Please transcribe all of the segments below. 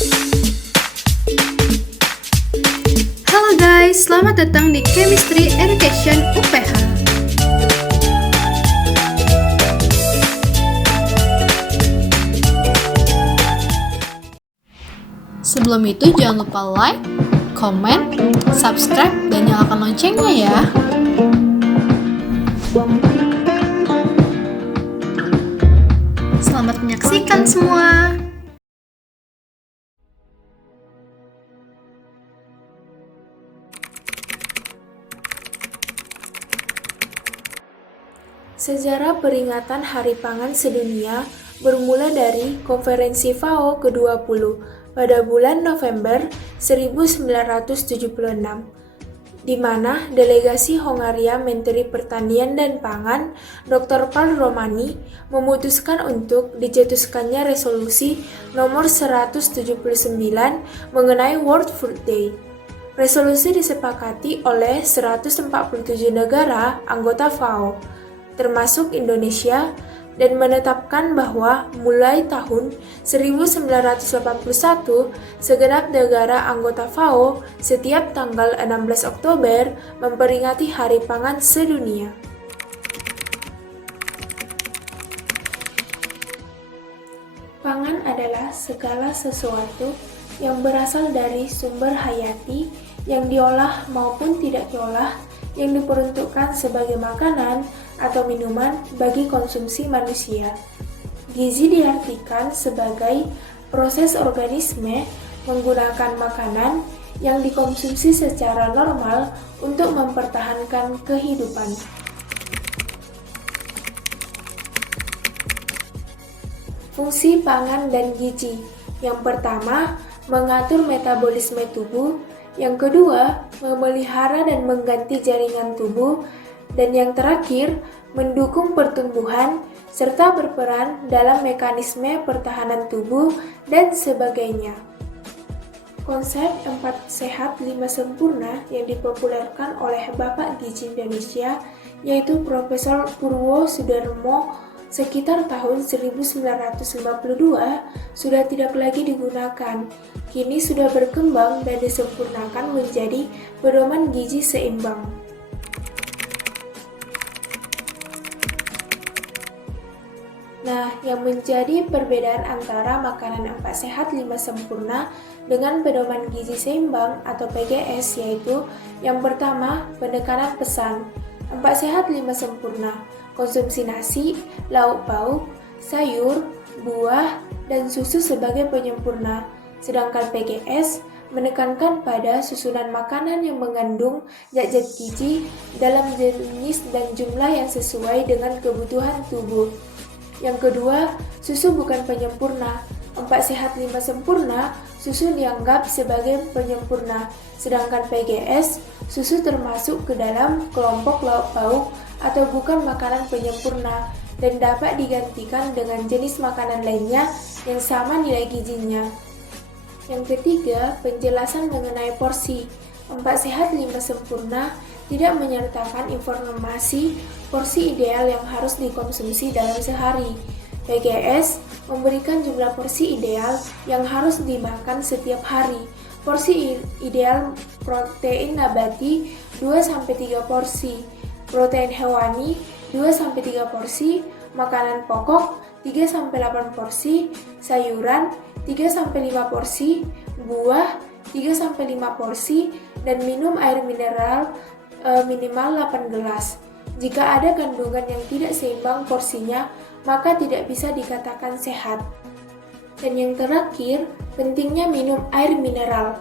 Halo guys, selamat datang di Chemistry Education UPH. Sebelum itu jangan lupa like, comment, subscribe, dan nyalakan loncengnya ya. Selamat menyaksikan semua. Sejarah peringatan Hari Pangan Sedunia bermula dari Konferensi FAO ke-20 pada bulan November 1976, di mana delegasi Hongaria Menteri Pertanian dan Pangan Dr. Paul Romani memutuskan untuk dicetuskannya resolusi nomor 179 mengenai World Food Day. Resolusi disepakati oleh 147 negara anggota FAO, termasuk Indonesia, dan menetapkan bahwa mulai tahun 1981, segenap negara anggota FAO setiap tanggal 16 Oktober memperingati Hari Pangan Sedunia. Pangan adalah segala sesuatu yang berasal dari sumber hayati yang diolah maupun tidak diolah, yang diperuntukkan sebagai makanan atau minuman bagi konsumsi manusia. Gizi diartikan sebagai proses organisme menggunakan makanan yang dikonsumsi secara normal untuk mempertahankan kehidupan. Fungsi pangan dan gizi. Yang pertama, mengatur metabolisme tubuh. Yang kedua, memelihara dan mengganti jaringan tubuh. Dan yang terakhir, mendukung pertumbuhan serta berperan dalam mekanisme pertahanan tubuh dan sebagainya. Konsep 4 sehat 5 sempurna yang dipopulerkan oleh Bapak Gizi Indonesia, yaitu Profesor Purwo Sudarmo sekitar tahun 1952, sudah tidak lagi digunakan. Kini sudah berkembang dan disempurnakan menjadi pedoman gizi seimbang. Nah, yang menjadi perbedaan antara makanan 4 sehat 5 sempurna dengan pedoman gizi seimbang atau PGS yaitu yang pertama, penekanan pesan. 4 sehat 5 sempurna, konsumsi nasi, lauk pauk, sayur, buah, dan susu sebagai penyempurna. Sedangkan PGS menekankan pada susunan makanan yang mengandung zat-zat gizi dalam jenis dan jumlah yang sesuai dengan kebutuhan tubuh. Yang kedua, susu bukan penyempurna. 4 sehat 5 sempurna, susu dianggap sebagai penyempurna. Sedangkan PGS, susu termasuk ke dalam kelompok lauk pauk atau bukan makanan penyempurna dan dapat digantikan dengan jenis makanan lainnya yang sama nilai gizinya. Yang ketiga, penjelasan mengenai porsi. 4 sehat 5 sempurna tidak menyertakan informasi porsi ideal yang harus dikonsumsi dalam sehari. PGS memberikan jumlah porsi ideal yang harus dimakan setiap hari. Porsi ideal protein nabati 2-3 porsi, protein hewani 2-3 porsi, makanan pokok 3-8 porsi, sayuran 3-5 porsi, buah 3-5 porsi, dan minum air mineral minimal 8 gelas. Jika ada kandungan yang tidak seimbang porsinya, maka tidak bisa dikatakan sehat. Dan yang terakhir, pentingnya minum air mineral.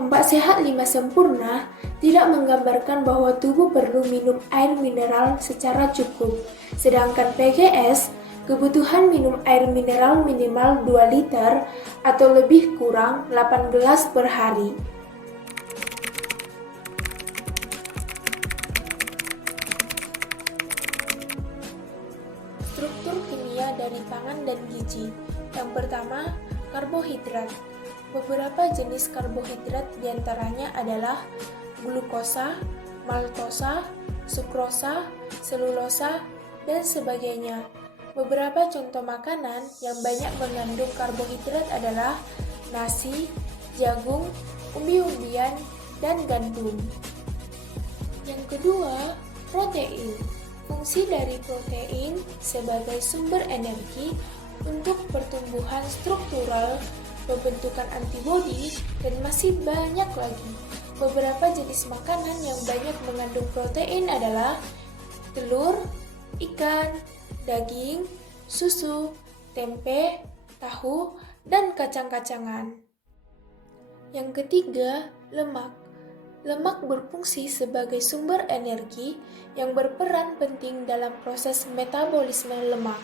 4 sehat 5 sempurna tidak menggambarkan bahwa tubuh perlu minum air mineral secara cukup. Sedangkan PGS, kebutuhan minum air mineral minimal 2 liter atau lebih kurang 8 gelas per hari. Struktur kimia dari pangan dan gizi. Yang pertama, karbohidrat. Beberapa jenis karbohidrat diantaranya adalah glukosa, maltosa, sukrosa, selulosa, dan sebagainya. Beberapa contoh makanan yang banyak mengandung karbohidrat adalah nasi, jagung, umbi-umbian, dan gandum. Yang kedua, protein. Fungsi dari protein sebagai sumber energi untuk pertumbuhan struktural, pembentukan antibodi, dan masih banyak lagi. Beberapa jenis makanan yang banyak mengandung protein adalah telur, ikan, daging, susu, tempe, tahu, dan kacang-kacangan. Yang ketiga, lemak. Lemak berfungsi sebagai sumber energi yang berperan penting dalam proses metabolisme lemak.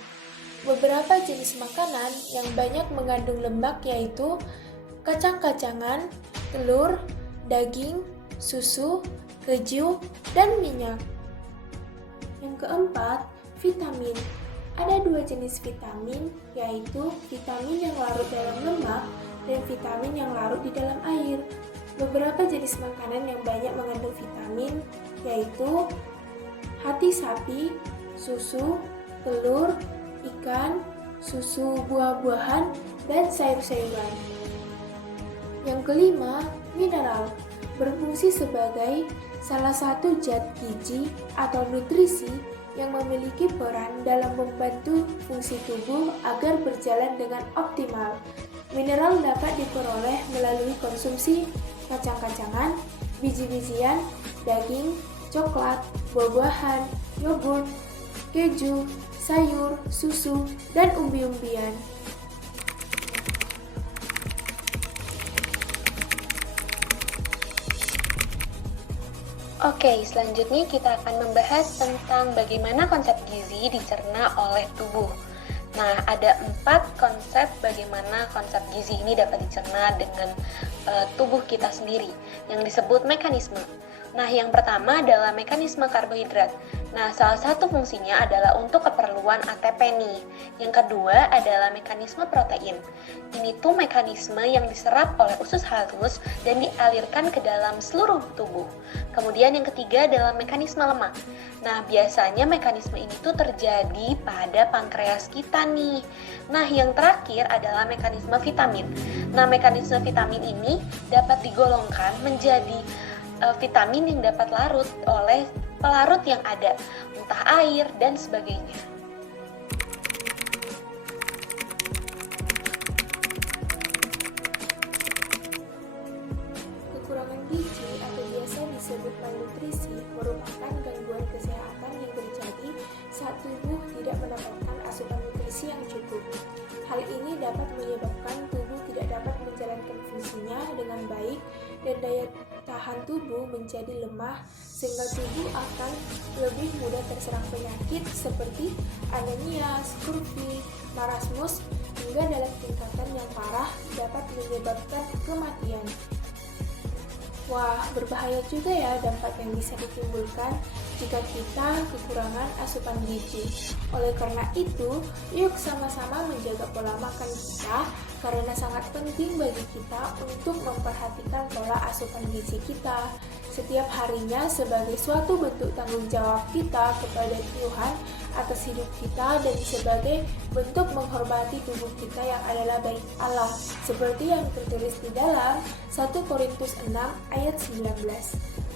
Beberapa jenis makanan yang banyak mengandung lemak yaitu kacang-kacangan, telur, daging, susu, keju, dan minyak. Yang keempat, vitamin. Ada dua jenis vitamin, yaitu vitamin yang larut dalam lemak dan vitamin yang larut di dalam air. Beberapa jenis makanan yang banyak mengandung vitamin, yaitu hati sapi, susu, telur, ikan, susu buah-buahan, dan sayur-sayuran. Yang kelima, mineral. Berfungsi sebagai salah satu zat gizi atau nutrisi yang memiliki peran dalam membantu fungsi tubuh agar berjalan dengan optimal. Mineral dapat diperoleh melalui konsumsi kacang-kacangan, biji-bijian, daging, coklat, buah-buahan, yogurt, keju, sayur, susu, dan umbi-umbian. Oke, selanjutnya kita akan membahas tentang bagaimana konsep gizi dicerna oleh tubuh. Nah, ada 4 konsep bagaimana konsep gizi ini dapat dicerna dengan tubuh kita sendiri, yang disebut mekanisme. Nah, yang pertama adalah mekanisme karbohidrat. Nah, salah satu fungsinya adalah untuk keperluan ATP nih. Yang kedua adalah mekanisme protein. Ini tuh mekanisme yang diserap oleh usus halus dan dialirkan ke dalam seluruh tubuh. Kemudian yang ketiga adalah mekanisme lemak. Nah, biasanya mekanisme ini tuh terjadi pada pankreas kita nih. Nah, yang terakhir adalah mekanisme vitamin. Nah, mekanisme vitamin ini dapat digolongkan menjadi vitamin yang dapat larut oleh pelarut yang ada, entah air dan sebagainya. Kekurangan gizi atau biasa disebut malnutrisi merupakan gangguan kesehatan yang terjadi saat tubuh tidak mendapatkan asupan nutrisi yang cukup. Hal ini dapat menyebabkan tubuh tidak dapat menjalankan fungsinya dengan baik dan daya tahan tubuh menjadi lemah sehingga tubuh akan lebih mudah terserang penyakit seperti anemia, scurvy, marasmus, hingga dalam tingkatan yang parah dapat menyebabkan kematian. Wah, berbahaya juga ya dampak yang bisa ditimbulkan jika kita kekurangan asupan gizi. Oleh karena itu, yuk sama-sama menjaga pola makan kita karena sangat penting bagi kita untuk memperhatikan pola asupan gizi kita setiap harinya sebagai suatu bentuk tanggung jawab kita kepada Tuhan atas hidup kita dan sebagai bentuk menghormati tubuh kita yang adalah baik Allah seperti yang tertulis di dalam 1 Korintus 6 ayat 19.